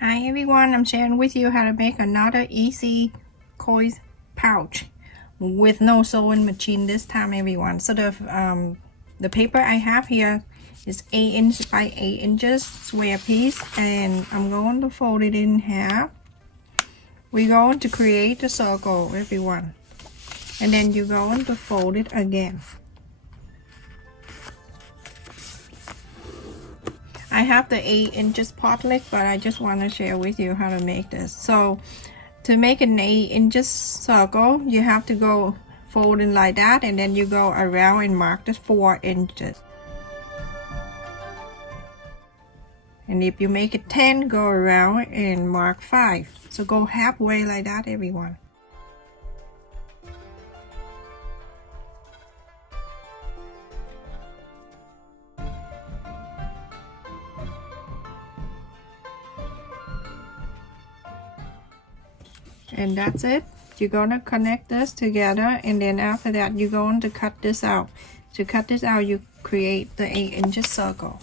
Hi everyone, I'm sharing with you how to make another easy coin pouch with no sewing machine this time, everyone. So the paper I have here is 8 inches by 8 inches square piece, and I'm going to fold it in half. We're going to create a circle, everyone, and then you're going to fold it again. I have the 8 inches potlick, but I just want to share with you how to make this. So to make an 8 inches circle, you have to go folding like that, and then you go around and mark the 4 inches. And if you make it 10, go around and mark 5. So go halfway like that, everyone. And that's it. You're gonna connect this together, and then after that you're going to cut this out. To cut this out, you create the 8 inches circle.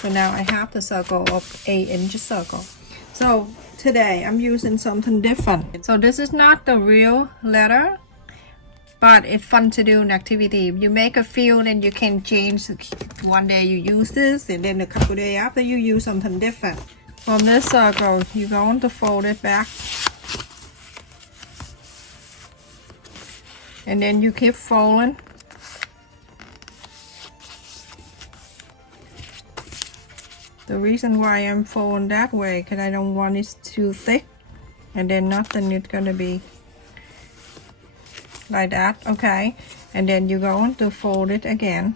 So now I have the circle of 8 inches circle. So today I'm using something different. So this is not the real letter, but it's fun to do an activity. If you make a field and you can change, one day you use this, and then a couple days after you use something different. From this circle, you're going to fold it back, and then you keep folding. The reason why I'm folding that way, because I don't want it too thick, and then nothing is gonna be like that. Okay, and then you're going to fold it again.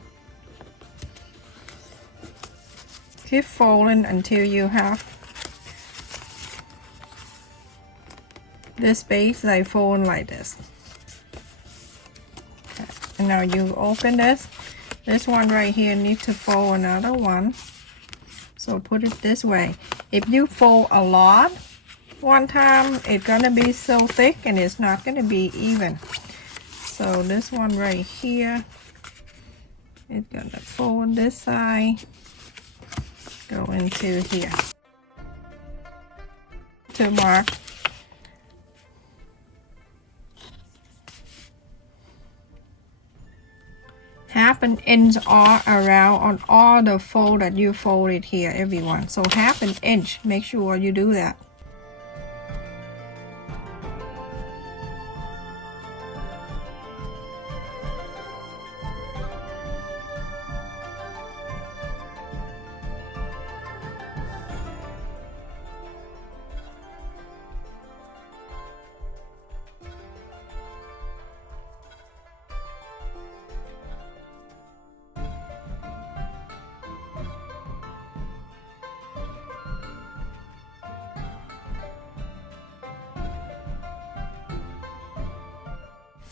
Keep folding until you have this base like folding like this. Okay. And now you open this. This one right here needs to fold another one. So put it this way. If you fold a lot one time, it's gonna be so thick and it's not gonna be even. So this one right here is gonna fold this side, go into here to mark half an inch all around on all the fold that you folded here, everyone. So half an inch, make sure you do that.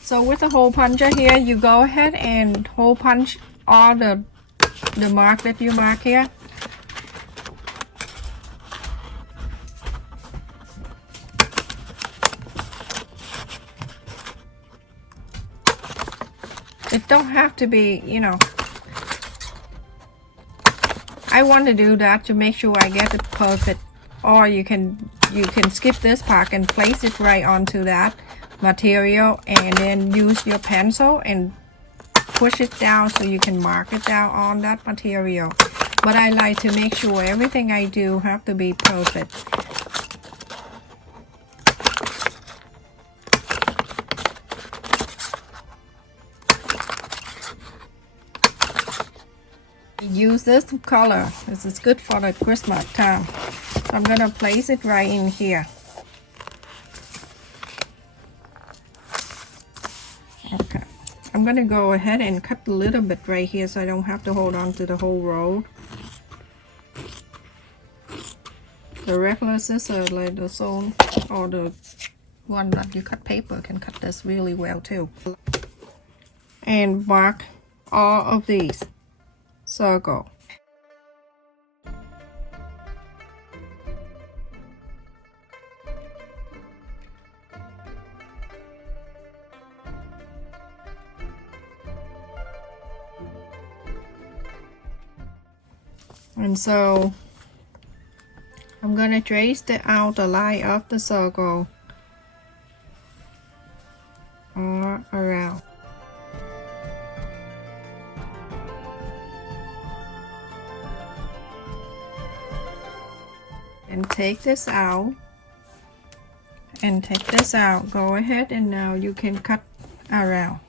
So with the hole puncher here, you go ahead and hole punch all the mark that you mark here. It don't have to be, you know. I want to do that to make sure I get it perfect. Or you can skip this part and place it right onto that material, and then use your pencil and push it down so you can mark it down on that material. But I like to make sure everything I do have to be perfect. Use this color. This is good for the Christmas time. So I'm gonna place it right in here. Okay, I'm gonna go ahead and cut a little bit right here so I don't have to hold on to the whole roll. The regular scissors, like the sawn or the one that you cut paper, can cut this really well too. And mark all of these circle. And so I'm gonna trace the outer line of the circle all around. And take this out. And take this out. Go ahead and now you can cut around.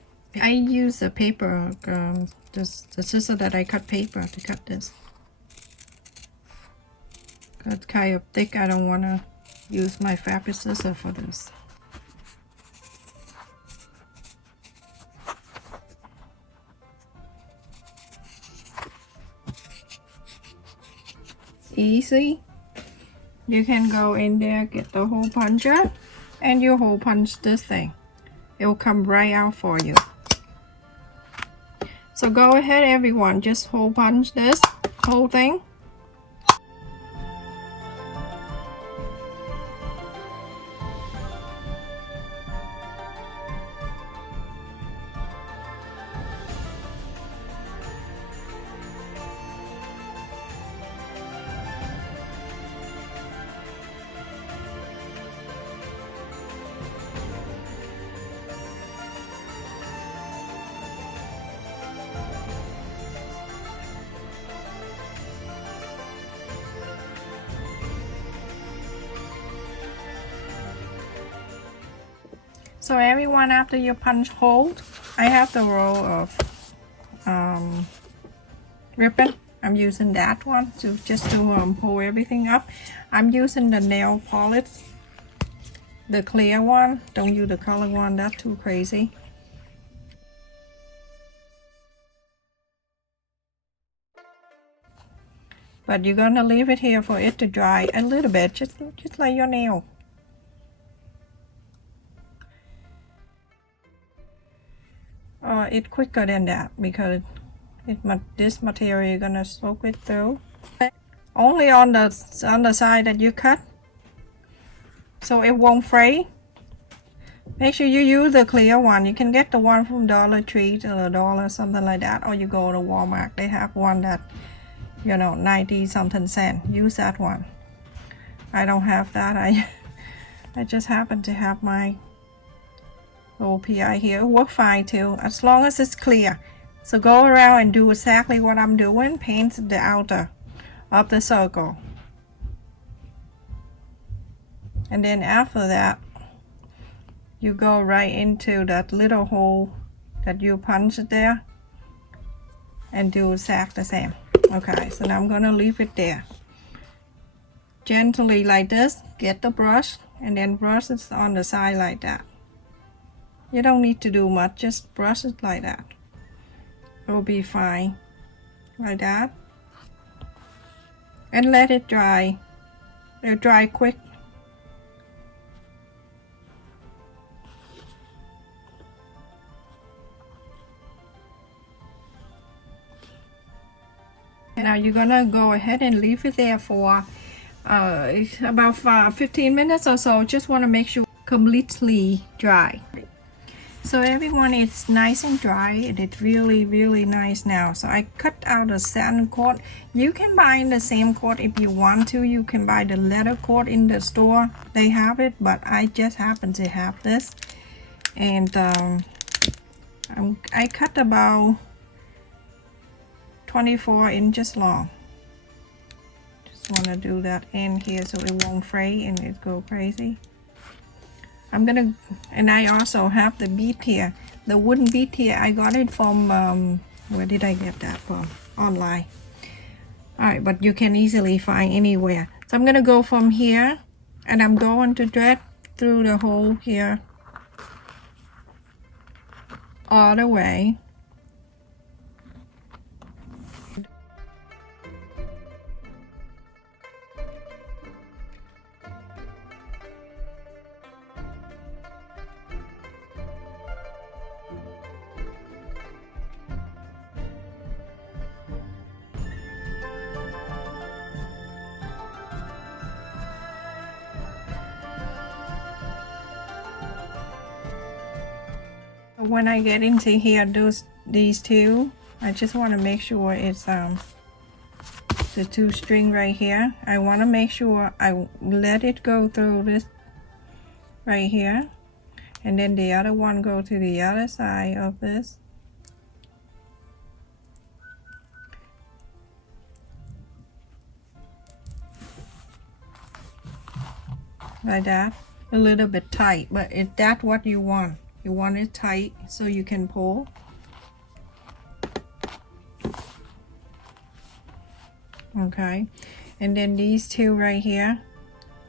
I use the paper, the scissor that I cut paper to cut this. It's kind of thick. I don't want to use my fabric scissor for this. Easy. You can go in there, get the hole puncher, and you hole punch this thing. It will come right out for you. So go ahead, everyone, just hole punch this whole thing. So everyone, after you punch hole, I have the roll of ribbon. I'm using that one to just to pull everything up. I'm using the nail polish, the clear one. Don't use the color one, that's too crazy. But you're gonna leave it here for it to dry a little bit, just like your nail. It's quicker than that because this material you're gonna soak it through. Only on the side that you cut, so it won't fray. Make sure you use the clear one. You can get the one from Dollar Tree or $1, something like that, or you go to Walmart. They have one that, you know, 90 something cents. Use that one. I don't have that. I just happen to have my OPI here. It works fine too, as long as it's clear. So go around and do exactly what I'm doing. Paint the outer of the circle. And then after that, you go right into that little hole that you punched there and do exactly the same. Okay, so now I'm gonna leave it there. Gently like this, get the brush and then brush it on the side like that. You don't need to do much, just brush it like that. It will be fine, like that. And let it dry. It'll dry quick. Now you're gonna go ahead and leave it there for about 15 minutes or so. Just want to make sure completely dry. So everyone, it's nice and dry, and it's really nice now. So I cut out a satin cord. You can buy the same cord if you want to. You can buy the leather cord in the store, they have it, but I just happen to have this. And I cut about 24 inches long. Just want to do that in here so it won't fray and it go crazy. I'm gonna, and I also have the bead here, the wooden bead here. I got it from where did I get that from? Online. All right, but you can easily find anywhere. So I'm gonna go from here, and I'm going to thread through the hole here all the way. When I get into here, these two, I just want to make sure it's the 2 string right here. I want to make sure I let it go through this right here, and then the other one go to the other side of this. Like that. A little bit tight, but if that's what you want it tight so you can pull. Okay, and then these 2 right here,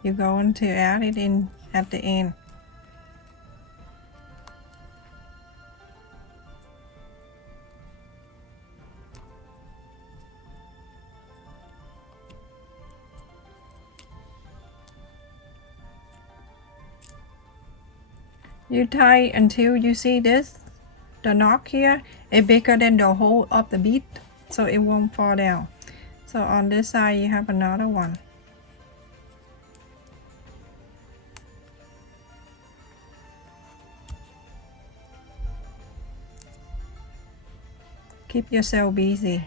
you're going to add it in at the end. You tie until you see this, the knock here is bigger than the hole of the bead, so it won't fall down. So on this side you have another one. Keep yourself busy.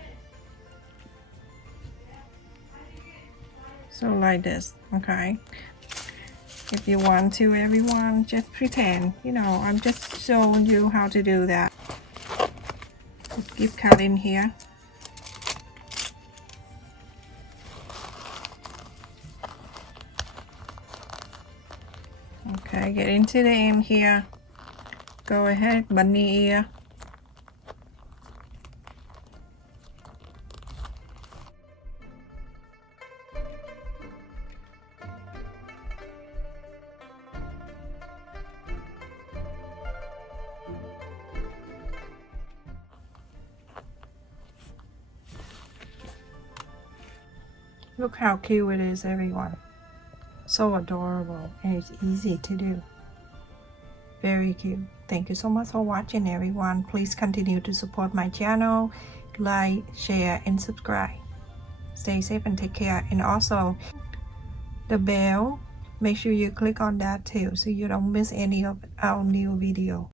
So like this, okay? If you want to, everyone, just pretend, you know, I'm just showing you how to do that. Just keep cutting here. Okay, get into the end here. Go ahead, bunny ear. Look how cute it is, everyone. So adorable, and it's easy to do. Very cute. Thank you so much for watching, everyone. Please continue to support my channel. Like, share, and subscribe. Stay safe and take care. And also, the bell, make sure you click on that too so you don't miss any of our new video.